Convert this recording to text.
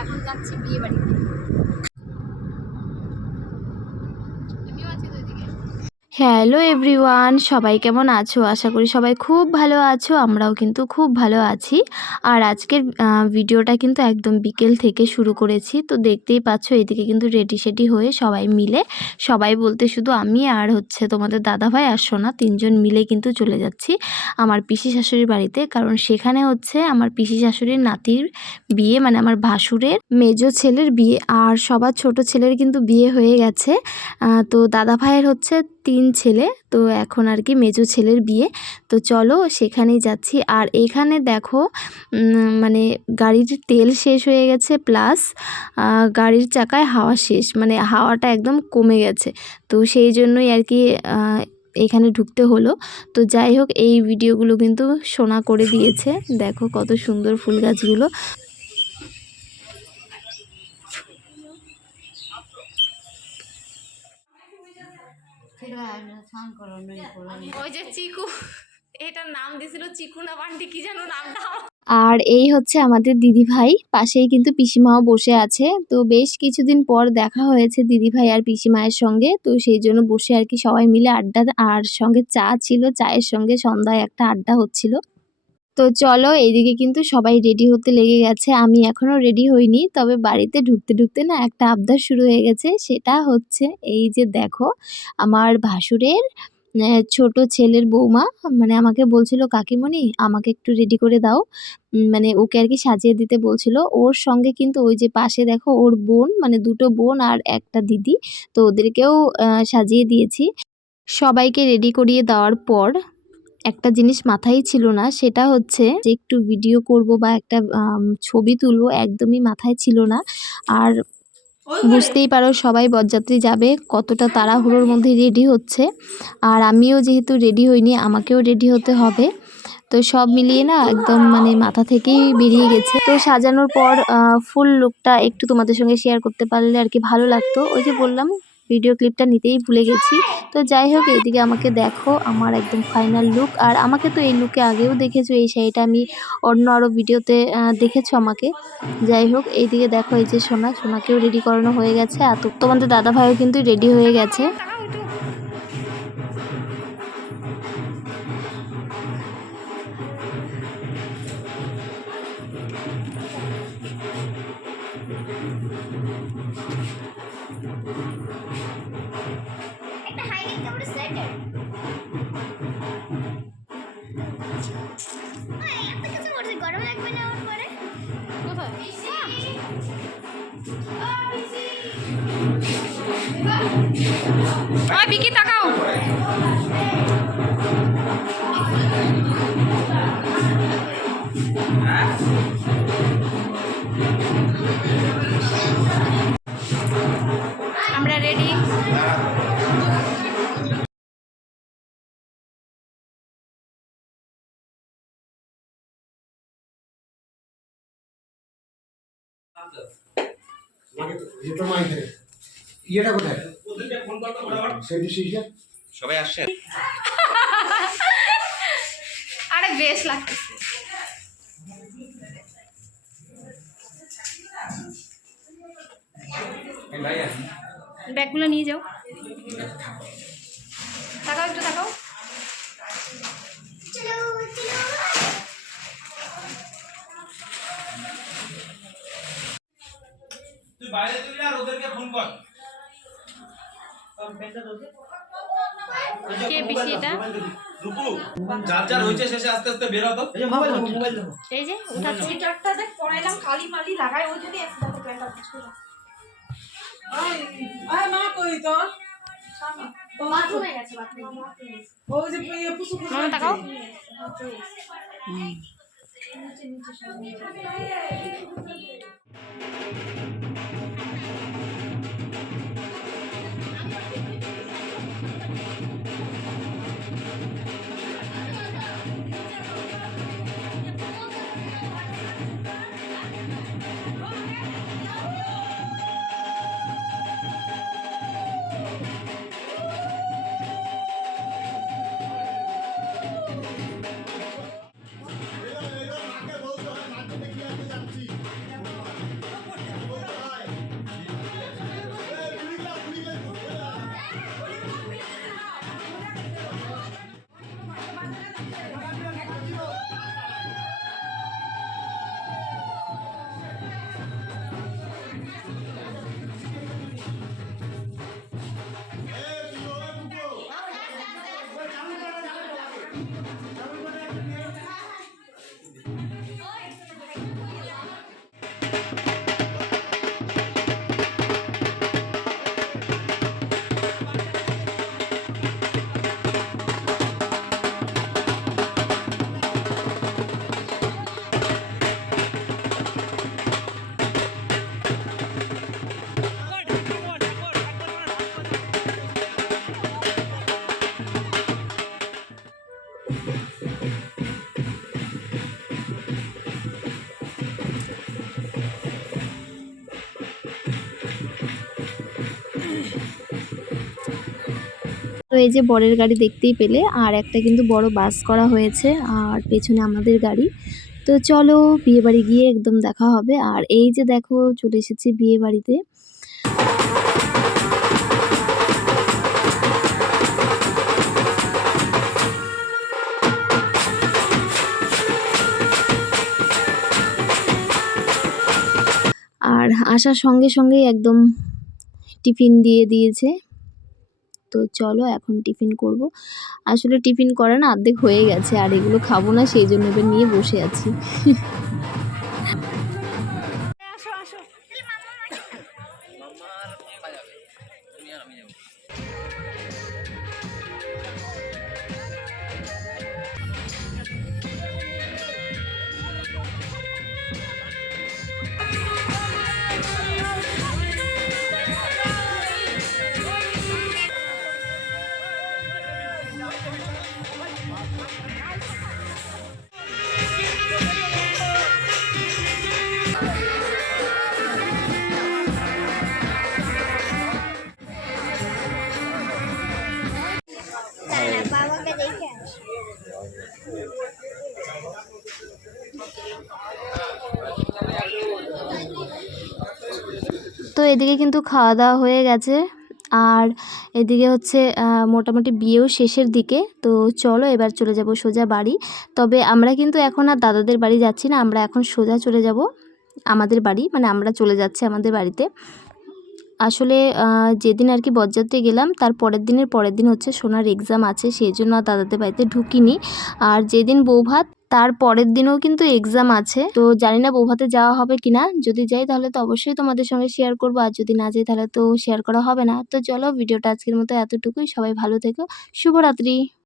এখন যাচ্ছি বিয়ে বাড়িতে হ্যালো এভরিওয়ান সবাই কেমন আছো? আশা করি সবাই খুব ভালো আছো, আমরাও কিন্তু খুব ভালো আছি। আর আজকের ভিডিওটা কিন্তু একদম বিকেল থেকে শুরু করেছি। তো দেখতেই পাচ্ছ, এদিকে কিন্তু রেডি সেডি হয়ে সবাই মিলে, সবাই বলতে শুধু আমি আর হচ্ছে তোমাদের দাদাভাই আর সোনা তিনজন মিলে কিন্তু চলে যাচ্ছি আমার পিসি শাশুড়ির বাড়িতে। কারণ সেখানে হচ্ছে আমার পিসি শাশুড়ির নাতির বিয়ে মানে আমার ভাসুরের মেজো ছেলের বিয়ে, আর সবার ছোট ছেলের কিন্তু বিয়ে হয়ে গেছে। তো দাদা ভাইয়ের হচ্ছে তিন ছেলে, তো এখন আর কি মেজো ছেলের বিয়ে। তো চলো সেখানেই যাচ্ছি। আর এখানে দেখো মানে গাড়ির তেল শেষ হয়ে গেছে, প্লাস গাড়ির চাকায় হাওয়া শেষ। মানে হাওয়াটা একদম কমে গেছে। তো সেই জন্যই আর কি এখানে ঢুকতে হলো। তো যাই হোক, এই ভিডিওগুলো কিন্তু সোনা করে দিয়েছে। দেখো কত সুন্দর ফুল গাছগুলো। আর এই হচ্ছে আমাদের দিদি ভাই পাশেই কিন্তু পিসিমাও বসে আছে। তো বেশ কিছুদিন পর দেখা হয়েছে দিদি ভাই আর পিসিমায়ের সঙ্গে। তো সেই জন্য বসে আর কি সবাই মিলে আড্ডা, আর সঙ্গে চা ছিল, চায়ের সঙ্গে সন্ধ্যায় একটা আড্ডা হচ্ছিল। তো চলো এইদিকে কিন্তু সবাই রেডি হতে লেগে গেছে। আমি এখনও রেডি হইনি, তবে বাড়িতে ঢুকতে ঢুকতে না একটা আবদার শুরু হয়ে গেছে। সেটা হচ্ছে এই যে দেখো, আমার ভাসুরের ছোট ছেলের বৌমা মানে আমাকে বলছিল, কাকিমণি, আমাকে একটু রেডি করে দাও। মানে ওকে আর কি সাজিয়ে দিতে বলছিল। ওর সঙ্গে কিন্তু ওই যে পাশে দেখো, ওর বোন মানে দুটো বোন আর একটা দিদি, তো ওদেরকেও সাজিয়ে দিয়েছি। সবাইকে রেডি করিয়ে দেওয়ার পর একটা জিনিস মাথায় ছিল না, সেটা হচ্ছে যে একটু ভিডিও করব বা একটা ছবি তুলবো একদমই মাথায় ছিল না। আর বুঝতেই পারো সবাই বরযাত্রী যাবে, কতটা তাড়াহুড়োর মধ্যে রেডি হচ্ছে। আর আমিও যেহেতু রেডি হইনি, আমাকেও রেডি হতে হবে। তো সব মিলিয়ে না একদম মানে মাথা থেকেই বেরিয়ে গেছে। তো সাজানোর পর ফুল লুকটা একটু তোমাদের সঙ্গে শেয়ার করতে পারলে আর কি ভালো লাগতো। ওই যে বললাম ভিডিও ক্লিপটা নিতেই ভুলে গেছি। তো যাই হোক এইদিকে আমাকে দেখো আমার একদম ফাইনাল লুক আর আমাকে তো এই লুকে আগেও দেখেছ, এই শাড়িটা আমি অন্য আরও ভিডিওতে দেখেছ আমাকে। যাই হোক, এইদিকে দেখো এই যে সোনা, সোনাকেও রেডি করানো হয়ে গেছে। আর তোমাদের দাদাভাইও কিন্তু রেডি হয়ে গেছে। ওই বিকি তাকাও আমরা ইয়েটা কোথায় সেটি সবাই আসছে? আরে বেশ লাগতেছে। ব্যাগগুলো নিয়ে যাও। তাকাও একটু তাকাও। বাইরে তুই আর ওদেরকে ফোন কর। কে হইছে শেষে আস্তে আস্তে বের হতো এই যে মোবাইল মোবাইল এই যে উঠাচ্ছি। চারটা দেখ পড়াইলাম খালি মালি লাগাই ওই জন্য এসে কিছু মা কই তো গেছে ও যে পুসু পুসু তাকাও। এই যে বরের গাড়ি দেখতেই পেলে, আর একটা কিন্তু বড় বাস করা হয়েছে, আর পেছনে আমাদের গাড়ি। তো চলো বিয়ে বাড়ি গিয়ে একদম দেখা হবে। আর এই যে দেখো, চলে এসেছি বিয়ে বাড়িতে আর আসার সঙ্গে সঙ্গেই একদম টিফিন দিয়ে দিয়েছে। তো চলো এখন টিফিন করব। আসলে টিফিন করা না, অর্ধেক হয়ে গেছে আর এগুলো খাব না, সেই জন্য এবার নিয়ে বসে আছি। এদিকে কিন্তু খাওয়া দাওয়া হয়ে গেছে। আর এদিকে হচ্ছে মোটামুটি বিয়েও শেষের দিকে। তো চলো এবার চলে যাব সোজা বাড়ি। তবে আমরা কিন্তু এখন আর দাদাদের বাড়ি যাচ্ছি না, আমরা এখন সোজা চলে যাব আমাদের বাড়ি মানে আমরা চলে যাচ্ছি আমাদের বাড়িতে। আসলে যেদিন আর কি বরযাত্রী গেলাম, তার পরের দিনের পরের দিন হচ্ছে সোনার এক্সাম আছে, সেই জন্য দাদাদের বাড়িতে ঢুকিনি। আর যেদিন বৌভাত তার পরের দিনেও কিন্তু এক্সাম আছে। তো জানি না বৌভাতে যাওয়া হবে কিনা। যদি যাই তাহলে তো অবশ্যই তোমাদের সঙ্গে শেয়ার করব। আর যদি না যাই তাহলে তো শেয়ার করা হবে না। তো চলো ভিডিওটা আজকের মতো এতটুকুই। সবাই ভালো থেকো। শুভরাত্রি।